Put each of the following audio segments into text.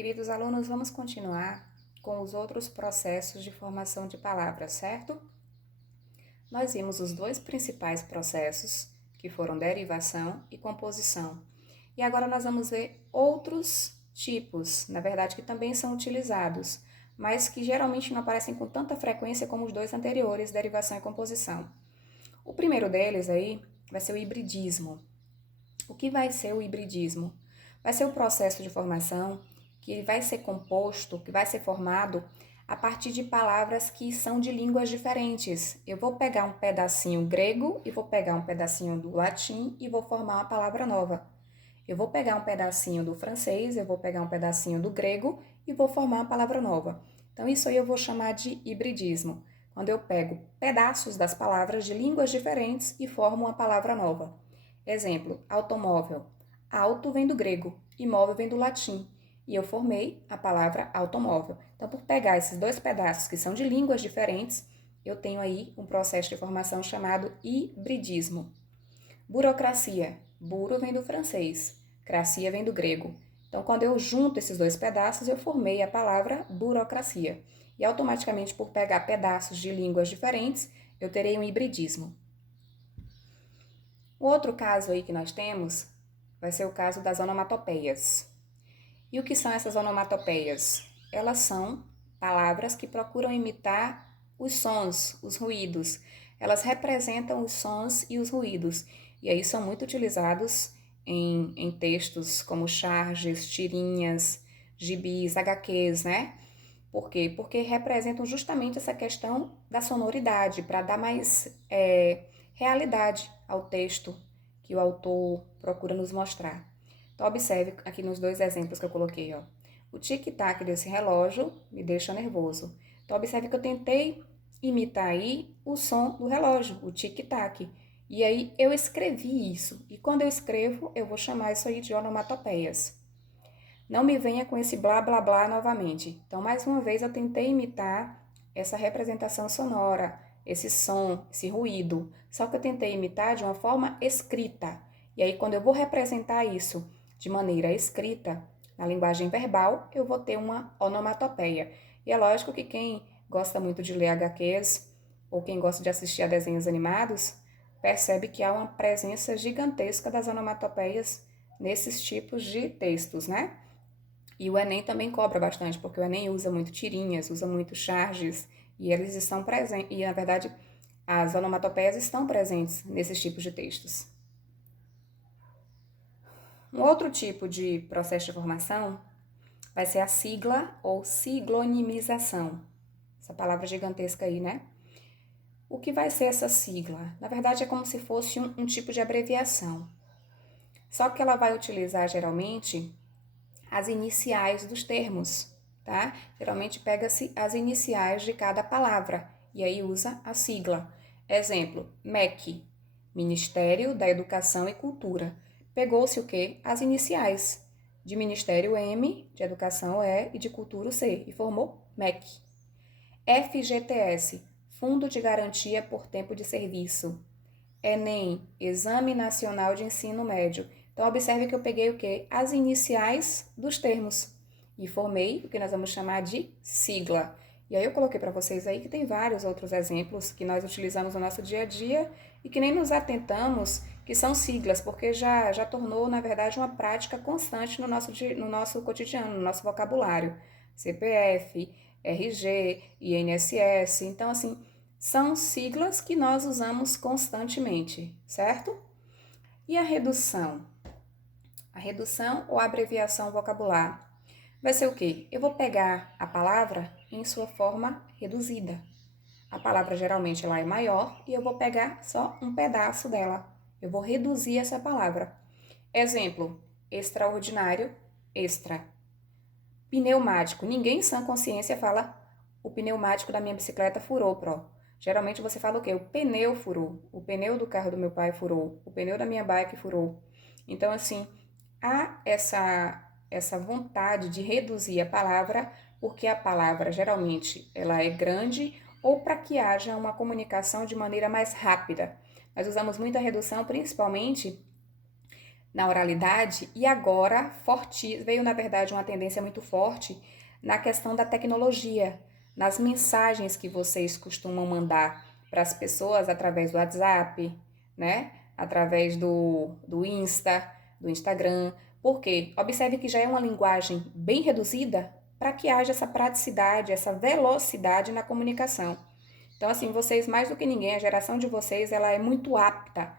Queridos alunos, vamos continuar com os outros processos de formação de palavras, certo? Nós vimos os dois principais processos, que foram derivação e composição. E agora nós vamos ver outros tipos, na verdade, que também são utilizados, mas que geralmente não aparecem com tanta frequência como os dois anteriores, derivação e composição. O primeiro deles aí vai ser o hibridismo. O que vai ser o hibridismo? Vai ser o processo de formação que vai ser composto, que vai ser formado a partir de palavras que são de línguas diferentes. Eu vou pegar um pedacinho grego e vou pegar um pedacinho do latim e vou formar uma palavra nova. Eu vou pegar um pedacinho do francês, eu vou pegar um pedacinho do grego e vou formar uma palavra nova. Então, isso aí eu vou chamar de hibridismo, quando eu pego pedaços das palavras de línguas diferentes e formo uma palavra nova. Exemplo, automóvel. Auto vem do grego e móvel vem do latim. E eu formei a palavra automóvel. Então, por pegar esses dois pedaços que são de línguas diferentes, eu tenho aí um processo de formação chamado hibridismo. Burocracia. Buro vem do francês, cracia vem do grego. Então, quando eu junto esses dois pedaços, eu formei a palavra burocracia. E automaticamente, por pegar pedaços de línguas diferentes, eu terei um hibridismo. O outro caso aí que nós temos vai ser o caso das onomatopeias. E o que são essas onomatopeias? Elas são palavras que procuram imitar os sons, os ruídos. Elas representam os sons e os ruídos. E aí são muito utilizados em textos como charges, tirinhas, gibis, HQs, né? Por quê? Porque representam justamente essa questão da sonoridade, para dar mais realidade ao texto que o autor procura nos mostrar. Então, observe aqui nos dois exemplos que eu coloquei, ó. O tic-tac desse relógio me deixa nervoso. Então, observe que eu tentei imitar aí o som do relógio, o tic-tac. E aí, eu escrevi isso. E quando eu escrevo, eu vou chamar isso aí de onomatopeias. Não me venha com esse blá, blá, blá novamente. Então, mais uma vez, eu tentei imitar essa representação sonora, esse som, esse ruído. Só que eu tentei imitar de uma forma escrita. E aí, quando eu vou representar isso de maneira escrita, na linguagem verbal, eu vou ter uma onomatopeia. E é lógico que quem gosta muito de ler HQs ou quem gosta de assistir a desenhos animados, percebe que há uma presença gigantesca das onomatopeias nesses tipos de textos, né? E o Enem também cobra bastante, porque o Enem usa muito tirinhas, usa muito charges, e eles estão presentes, e na verdade as onomatopeias estão presentes nesses tipos de textos. Um outro tipo de processo de formação vai ser a sigla ou siglonimização. Essa palavra gigantesca aí, né? O que vai ser essa sigla? Na verdade, é como se fosse um tipo de abreviação. Só que ela vai utilizar, geralmente, as iniciais dos termos, tá? Geralmente pega-se as iniciais de cada palavra e aí usa a sigla. Exemplo, MEC, Ministério da Educação e Cultura. Pegou-se o quê? As iniciais. De Ministério M, de Educação E e de Cultura o C, e formou MEC. FGTS, Fundo de Garantia por Tempo de Serviço. Enem, Exame Nacional de Ensino Médio. Então, observe que eu peguei o quê? As iniciais dos termos e formei o que nós vamos chamar de sigla. E aí eu coloquei para vocês aí que tem vários outros exemplos que nós utilizamos no nosso dia a dia e que nem nos atentamos que são siglas, porque já tornou, na verdade, uma prática constante no nosso cotidiano, no nosso vocabulário. CPF, RG, INSS. Então, assim, são siglas que nós usamos constantemente, certo? E a redução? A redução ou abreviação vocabular vai ser o quê? Eu vou pegar a palavra em sua forma reduzida. A palavra geralmente ela é maior e eu vou pegar só um pedaço dela. Eu vou reduzir essa palavra. Exemplo, extraordinário, extra. Pneumático. Ninguém em sã consciência fala o pneumático da minha bicicleta furou, pro. Geralmente você fala o quê? O pneu furou. O pneu do carro do meu pai furou. O pneu da minha bike furou. Então, assim, há essa vontade de reduzir a palavra, porque a palavra geralmente ela é grande ou para que haja uma comunicação de maneira mais rápida. Nós usamos muita redução, principalmente na oralidade e agora veio, na verdade, uma tendência muito forte na questão da tecnologia, nas mensagens que vocês costumam mandar para as pessoas através do WhatsApp, né? Através do do Instagram. Por quê? Observe que já é uma linguagem bem reduzida para que haja essa praticidade, essa velocidade na comunicação. Então, assim, vocês, mais do que ninguém, a geração de vocês, ela é muito apta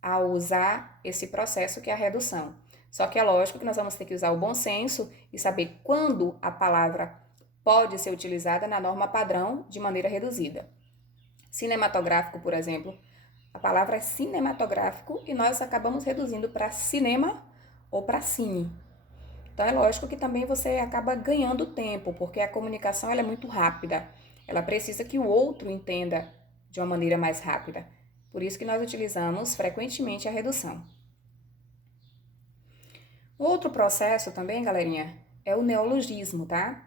a usar esse processo que é a redução. Só que é lógico que nós vamos ter que usar o bom senso e saber quando a palavra pode ser utilizada na norma padrão de maneira reduzida. Cinematográfico, por exemplo, a palavra é cinematográfico e nós acabamos reduzindo para cinema ou para cine. Então é lógico que também você acaba ganhando tempo, porque a comunicação ela é muito rápida. Ela precisa que o outro entenda de uma maneira mais rápida. Por isso que nós utilizamos frequentemente a redução. Outro processo também, galerinha, é o neologismo, tá?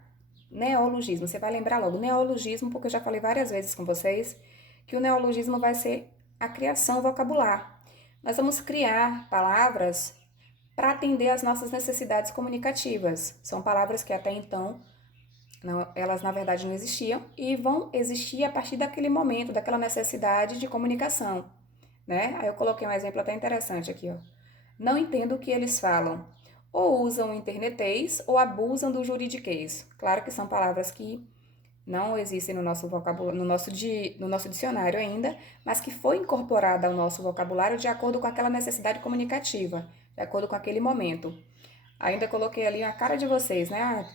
Neologismo, você vai lembrar logo, neologismo, porque eu já falei várias vezes com vocês que o neologismo vai ser a criação vocabular. Nós vamos criar palavras para atender às nossas necessidades comunicativas. São palavras que até então elas na verdade não existiam e vão existir a partir daquele momento, daquela necessidade de comunicação, né? Aí eu coloquei um exemplo até interessante aqui, ó. Não entendo o que eles falam. Ou usam o internetês ou abusam do juridiquês. Claro que são palavras que não existem no nosso vocabulário, no nosso dicionário ainda, mas que foi incorporada ao nosso vocabulário de acordo com aquela necessidade comunicativa, de acordo com aquele momento. Ainda coloquei ali a cara de vocês, né?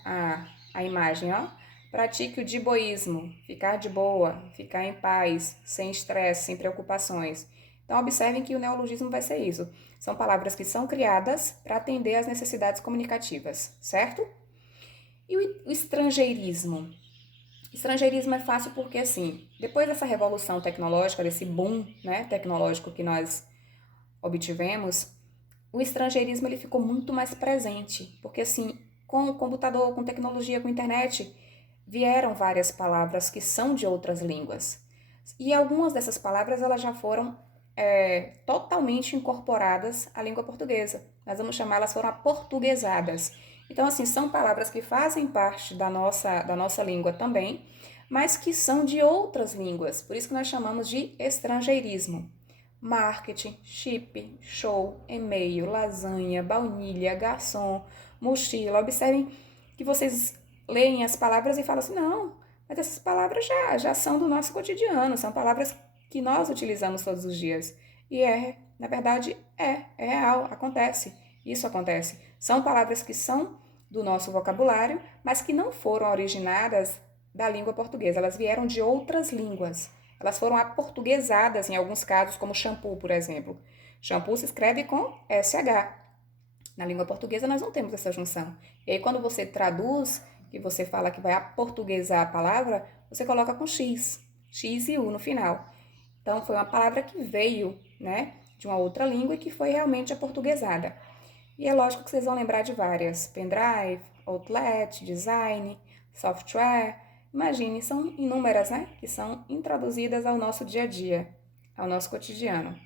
A imagem, ó. Pratique o diboísmo, ficar de boa, ficar em paz, sem estresse, sem preocupações. Então, observem que o neologismo vai ser isso. São palavras que são criadas para atender às necessidades comunicativas, certo? E o estrangeirismo? Estrangeirismo é fácil porque, assim, depois dessa revolução tecnológica, desse boom, né, tecnológico que nós obtivemos, o estrangeirismo ele ficou muito mais presente, porque assim, com o computador, com tecnologia, com internet, vieram várias palavras que são de outras línguas. E algumas dessas palavras elas já foram totalmente incorporadas à língua portuguesa. Nós vamos chamar, elas foram aportuguesadas. Então, assim, são palavras que fazem parte da nossa língua também, mas que são de outras línguas. Por isso que nós chamamos de estrangeirismo. Marketing, chip, show, e-mail, lasanha, baunilha, garçom, mochila. Observem que vocês leem as palavras e falam assim, não, mas essas palavras já são do nosso cotidiano, são palavras que nós utilizamos todos os dias. E na verdade, é real, acontece. Isso acontece. São palavras que são do nosso vocabulário, mas que não foram originadas da língua portuguesa, elas vieram de outras línguas. Elas foram aportuguesadas em alguns casos, como shampoo, por exemplo. Shampoo se escreve com SH. Na língua portuguesa nós não temos essa junção. E aí quando você traduz, que você fala que vai aportuguesar a palavra, você coloca com X. X e U no final. Então foi uma palavra que veio, né, de uma outra língua e que foi realmente aportuguesada. E é lógico que vocês vão lembrar de várias. Pendrive, Outlet, Design, Software. Imagine, são inúmeras, né? Que são introduzidas ao nosso dia a dia, ao nosso cotidiano.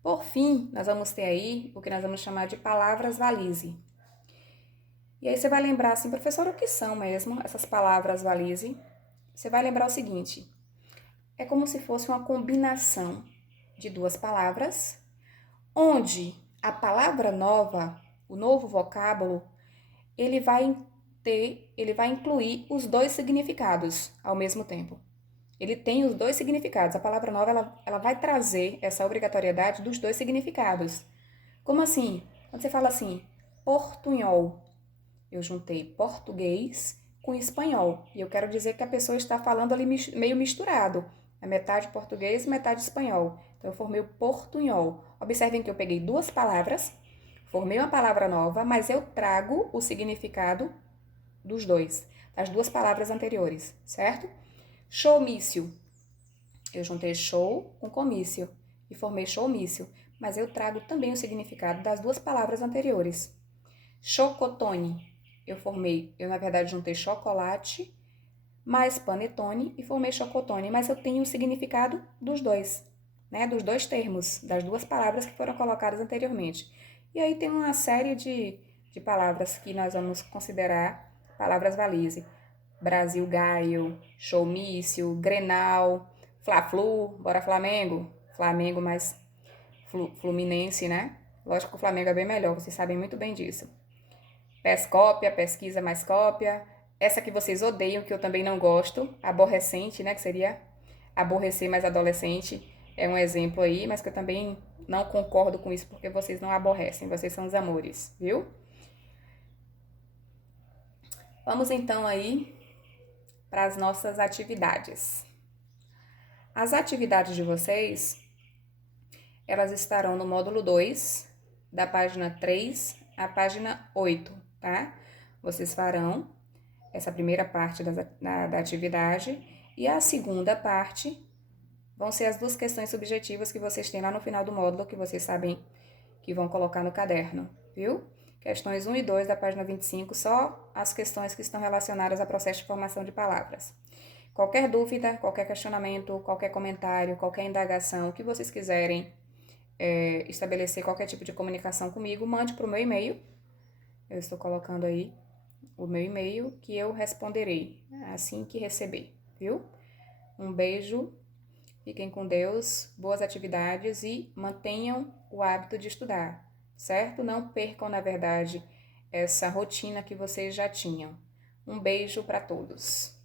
Por fim, nós vamos ter aí o que nós vamos chamar de palavras valise. E aí você vai lembrar assim, professor, o que são mesmo essas palavras valise? Você vai lembrar o seguinte, é como se fosse uma combinação de duas palavras, onde a palavra nova, o novo vocábulo, ele vai incluir os dois significados ao mesmo tempo. Ele tem os dois significados. A palavra nova, ela vai trazer essa obrigatoriedade dos dois significados. Como assim? Quando você fala assim, portunhol, eu juntei português com espanhol. E eu quero dizer que a pessoa está falando ali meio misturado. É metade português, metade espanhol. Então, eu formei o portunhol. Observem que eu peguei duas palavras, formei uma palavra nova, mas eu trago o significado dos dois, das duas palavras anteriores, certo? Showmício. Eu juntei show com comício e formei showmício, mas eu trago também o significado das duas palavras anteriores. Chocotone. Eu na verdade juntei chocolate mais panetone e formei chocotone, mas eu tenho o significado dos dois. né, dos dois termos, das duas palavras que foram colocadas anteriormente. E aí tem uma série de palavras que nós vamos considerar palavras valise. Brasil Gaio, showmício, Grenal, Fla-Flu, bora Flamengo. Flamengo mais Fluminense, né? Lógico que o Flamengo é bem melhor, vocês sabem muito bem disso. Pescópia, pesquisa mais cópia. Essa que vocês odeiam, que eu também não gosto, aborrecente, né? Que seria aborrecer mais adolescente. É um exemplo aí, mas que eu também não concordo com isso, porque vocês não aborrecem, vocês são os amores, viu? Vamos então aí para as nossas atividades. As atividades de vocês, elas estarão no módulo 2, da página 3 à página 8, tá? Vocês farão essa primeira parte da atividade e a segunda parte vão ser as duas questões subjetivas que vocês têm lá no final do módulo, que vocês sabem que vão colocar no caderno, viu? Questões 1 e 2 da página 25, só as questões que estão relacionadas ao processo de formação de palavras. Qualquer dúvida, qualquer questionamento, qualquer comentário, qualquer indagação que vocês quiserem estabelecer qualquer tipo de comunicação comigo, mande para o meu e-mail. Eu estou colocando aí o meu e-mail que eu responderei assim que receber, viu? Um beijo, fiquem com Deus, boas atividades e mantenham o hábito de estudar, certo? Não percam, na verdade, essa rotina que vocês já tinham. Um beijo para todos.